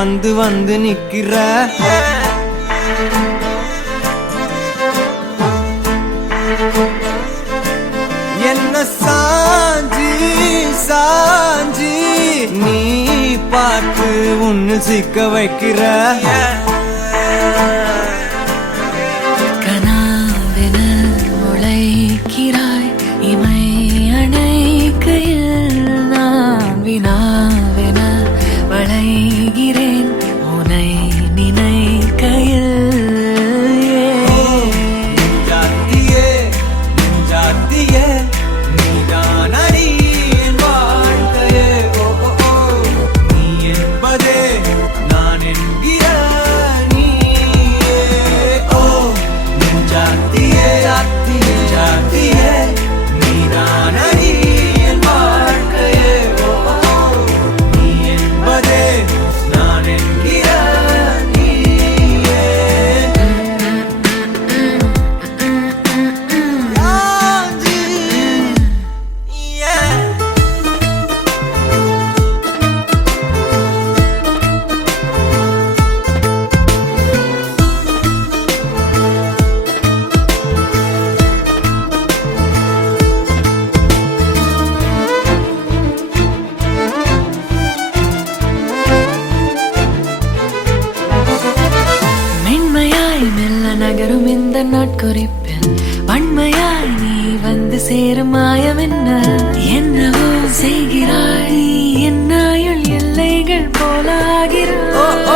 வந்து வந்து நிக்கிற என்ன சாஞ்சி சாஞ்சி நீ பார்த்து உன்னு சிக்க வைக்கிற கனாவென முளைக்கிறாய் இமை அணைக்கையில் நான் வினாவென வளைகிறேன் உனை நினைக்கையில் நகரும் இந்த நாட்குறிப்பில் வன்மையாய் நீ வந்து சேரும் மாயம் என்னவோ செய்கிறாய் என்னாயுள் எல்லைகள் போலாகிறாய்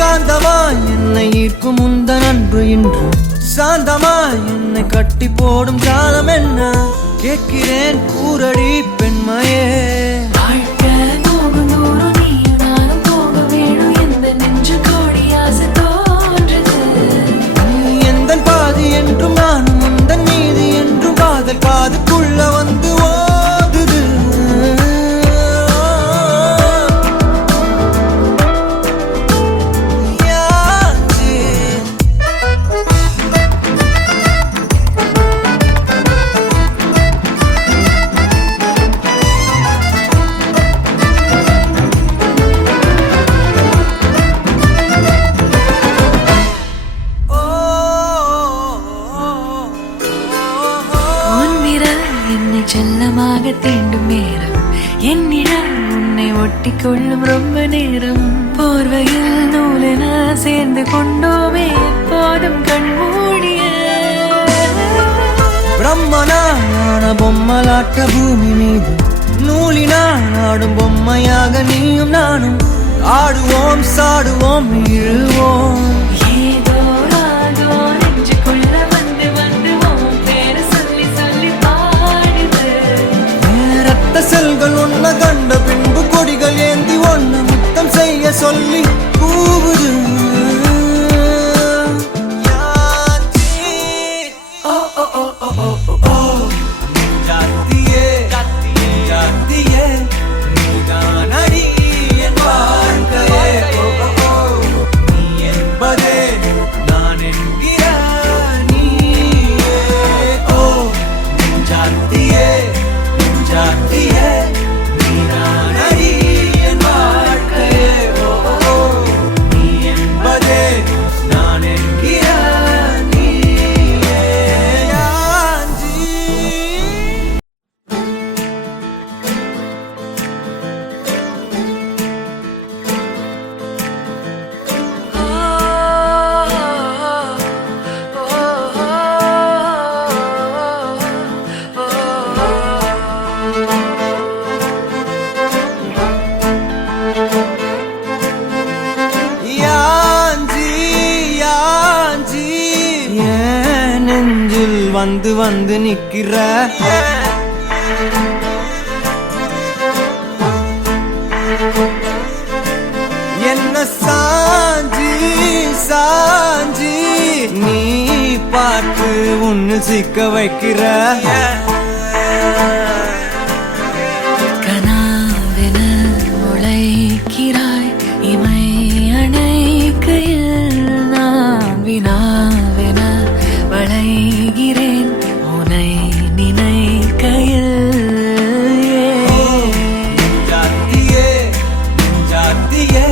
காந்தமாய் என்னை ஈர்க்கும் உந்தன் அன்பு இன்று சாந்தமாய் என்னை கட்டி போடும் காலம் என்ன கேட்கிறேன் கூரடி பெண்மையே என்றும் நானும் உந்தன் மீது என்றும் காதல் காதுக்குள்ள வந்து ஓதுது என்னை செல்லமாக தீண்டும் நேரம் என்னிடம் உன்னை ஒட்டி கொள்ளும் ரொம்ப நேரம் போர்வையில் நூலென சேர்ந்து கொண்டோமே எப்போதும் கண்மூடிய பிரம்மனான பொம்மலாட்ட பூமி மீது நூலினால் ஆடும் பொம்மையாக நீயும் நானும் ஆடுவோம் சாடுவோம் இழுவோம் செல்கள் ஒன்ன கண்ட பின்பு கொடிகள் ஏந்தி ஒன்ன முத்தம் செய்ய சொல்லி கூவுது வந்து வந்து நிக்கிற என்ன சாஞ்சி சாஞ்சி நீ பார்த்து உன்னு சிக்க வைக்கிற கனாவென முளைக்கிறாய் இமை அணைக்கையில் நான் வினாவென வளைகிறேன் உனை நினைக்கையில் ஜாத்தியே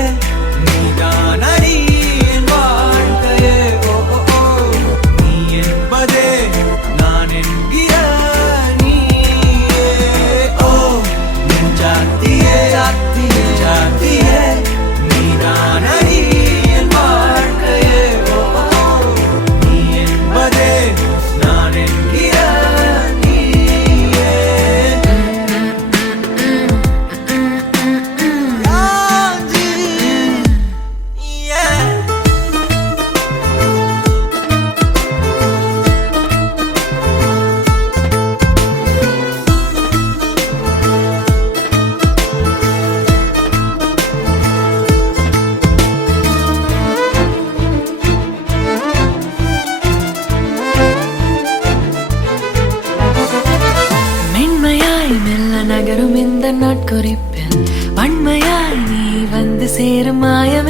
நாட்குறிப்பில் வன்மையாய் நீ வந்து சேரும் மாயம்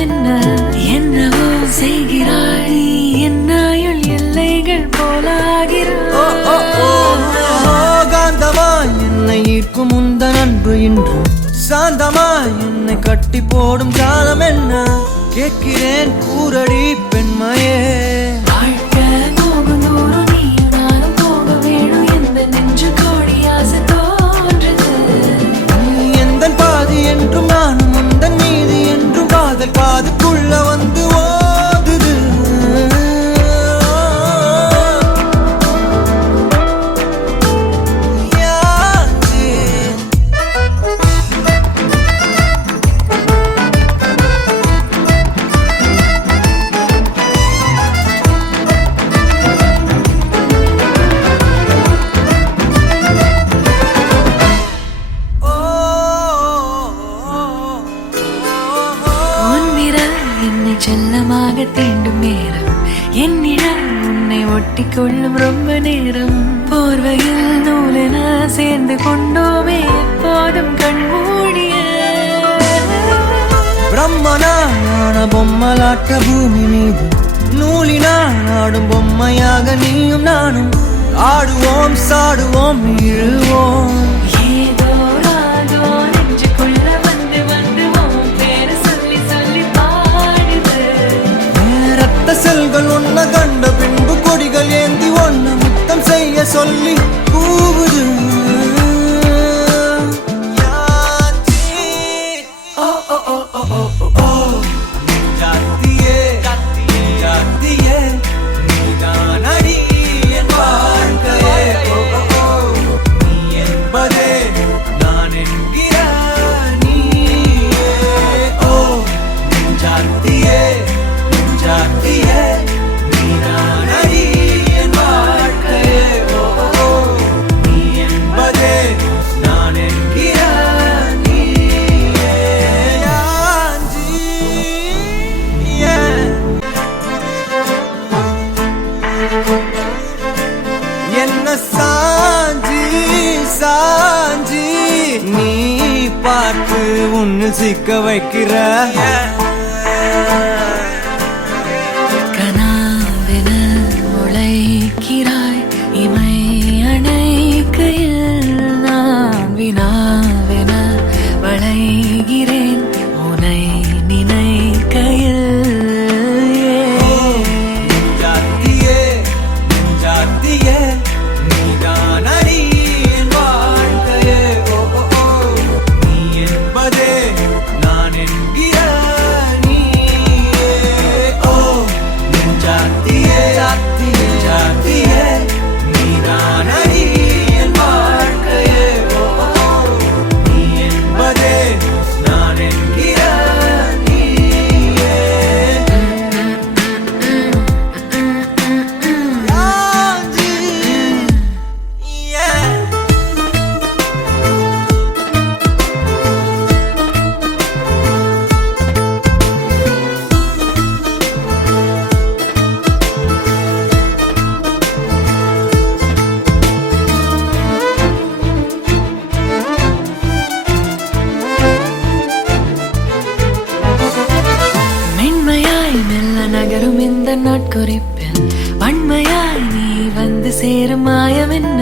என்னவோ செய்கிறாய் நீ என்னாயுள் எல்லைகள் போலாகிறாய். காந்தமாய் என்னை ஈர்க்கும் உந்தன் அன்பு இன்று சாந்தமாய் என்னை கட்டி போடும் காலம் என்ன கேட்கிறேன் கூரடி பெண்மையே. வாழ்க்கை போகும் தூரம் நீயும் நானும் போக வேணும் எந்த நெஞ்சு கோடி ஆசை தோன்றுது. நீ எந்தன் பாதி என்றும் நானும் உந்தன் மீதி என்றும் காதல் பாதுக்குள்ள வந்து ஓதுது. என்னை செல்லமாக தீண்டும் நேரம் என்னிடம் உன்னை ஒட்டி கொள்ளும் ரொம்ப நேரம் போர்வையில் நூலென சேர்ந்து கொண்டோமே எப்போதும் கண்மூடிய பிரம்மனான பொம்மலாட்ட பூமி மீது நூலினால் ஆடும் பொம்மையாக நீயும் நானும் ஆடுவோம் சாடுவோம் இழுவோம். ஏதோ ராகோ நெஞ்சுக்குள்ள வந்து வந்து உன் பேரை சொல்லி சொல்லி பாடுது. ரத்த செல்கள் ஒன்ன கண்ட பின்பு கொடிகள் ஏந்தி ஒன்ன முத்தம் செய்ய சொல்லி கூவுது. என்ன சாஞ்சி சாஞ்சி நீ பார்த்து உன்னு சிக்க வைக்கிற கனாவென முளைக்கிறாய் இமை அணைக்கையில் நான் வினாவென வளைகிறேன் உனை நினைக்கையில். நகரும் இந்த நாட்குறிப்பில் வன்மையாய் நீ வந்து சேரும் மாயம் என்ன